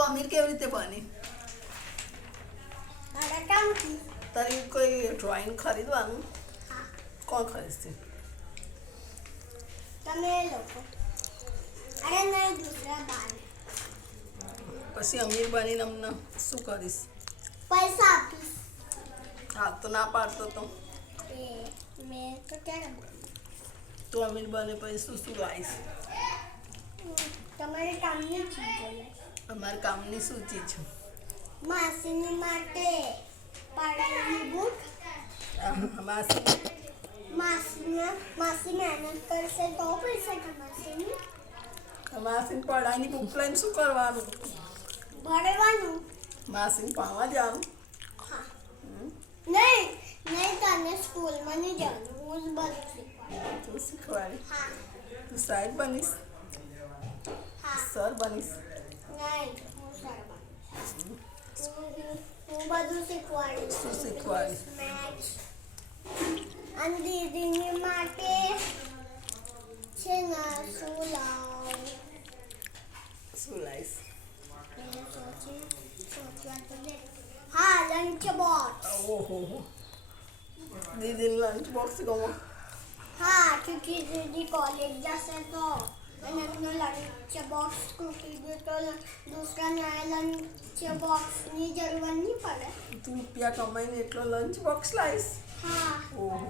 તું અમીર કેવી રીતે બની? તારી કોઈ ડ્રોઈંગ ખરીદવાનું? કોણ ખરીદશે? તમે લોકો. અરે નહીં, દૂસરા બાર. પછી અમીર બનીને અમને શું કરીશ? પૈસા આપીશ. હા તો ના પાડતો તો મેં તો ક્યારે તું અમીર બને પછી શું શું લાવીશ? તમારે કામની ચીજો લઈશ. અમારા કામની શું ચીજ? માસીની માટે પાડેલી બુક. માસી મહેનત કરશે તો પૈસા કમાશે ને. માસીને પઢાઈની બુક લઈને શું કરવાનું? ભણવાનું. માસીને ભણવા જવાનું? હા. નહીં તને સ્કૂલમાં નહીં જવાનું. હું જ બધું શીખવાડું. તું શીખવાડી? હા. તું સાહેબ બનીશ? હા. સર બનીશ? નહીં, હું સર બનીશ. હું બધું શીખવાડીશ. શું શીખવાડીશ? મેથ્સ. અને દીદીની માટે છે ને શું લાવું? શું લાવીશ? હા, લંચ બોક્સ. ઓહો દીદીને લંચ બોક્સ ગમો? હા, ક્योंकि દીદી कॉलेज जैसे तो मैंने अपना लंच बॉक्स क्योंकि तो दूसरा नया लंच बॉक्स ની જરૂર નહીં પડે. તું રૂપિયા કમાઈને એટલો લંચ બોક્સ લાવીશ? હા. ઓહો